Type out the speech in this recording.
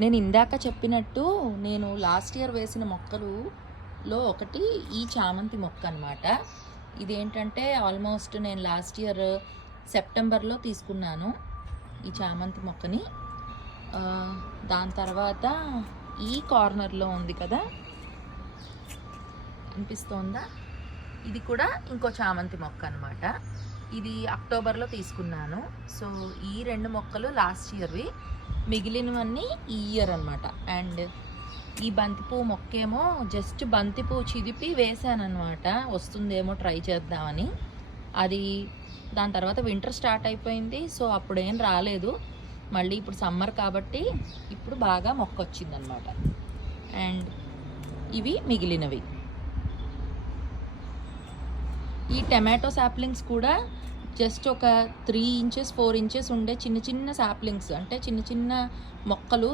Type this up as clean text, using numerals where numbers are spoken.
నేను ఇందాక చెప్పినట్టు నేను లాస్ట్ ఇయర్ వేసిన మొక్కలులో ఒకటి ఈ చామంతి మొక్క అనమాట. ఇదేంటంటే ఆల్మోస్ట్ నేను లాస్ట్ ఇయర్ సెప్టెంబర్లో తీసుకున్నాను ఈ చామంతి మొక్కని. దాని తర్వాత ఈ కార్నర్లో ఉంది కదా, అనిపిస్తోందా, ఇది కూడా ఇంకో చామంతి మొక్క అనమాట. ఇది అక్టోబర్లో తీసుకున్నాను. సో ఈ 2 మొక్కలు లాస్ట్ ఇయర్వి, మిగిలినవన్నీ ఈ ఇయర్ అనమాట. అండ్ ఈ బంతిపూ మొక్కేమో జస్ట్ బంతిపూ చిదిపి వేసాను అనమాట, వస్తుందేమో ట్రై చేద్దామని. అది దాని తర్వాత వింటర్ స్టార్ట్ అయిపోయింది, సో అప్పుడేం రాలేదు. మళ్ళీ ఇప్పుడు సమ్మర్ కాబట్టి ఇప్పుడు బాగా మొక్క వచ్చిందనమాట. అండ్ ఇవి మిగిలినవి. ఈ టమాటో సాప్లింగ్స్ కూడా జస్ట్ ఒక 3 ఇంచెస్ 4 ఇంచెస్ ఉండే చిన్న చిన్న సాప్లింగ్స్, అంటే చిన్న చిన్న మొక్కలు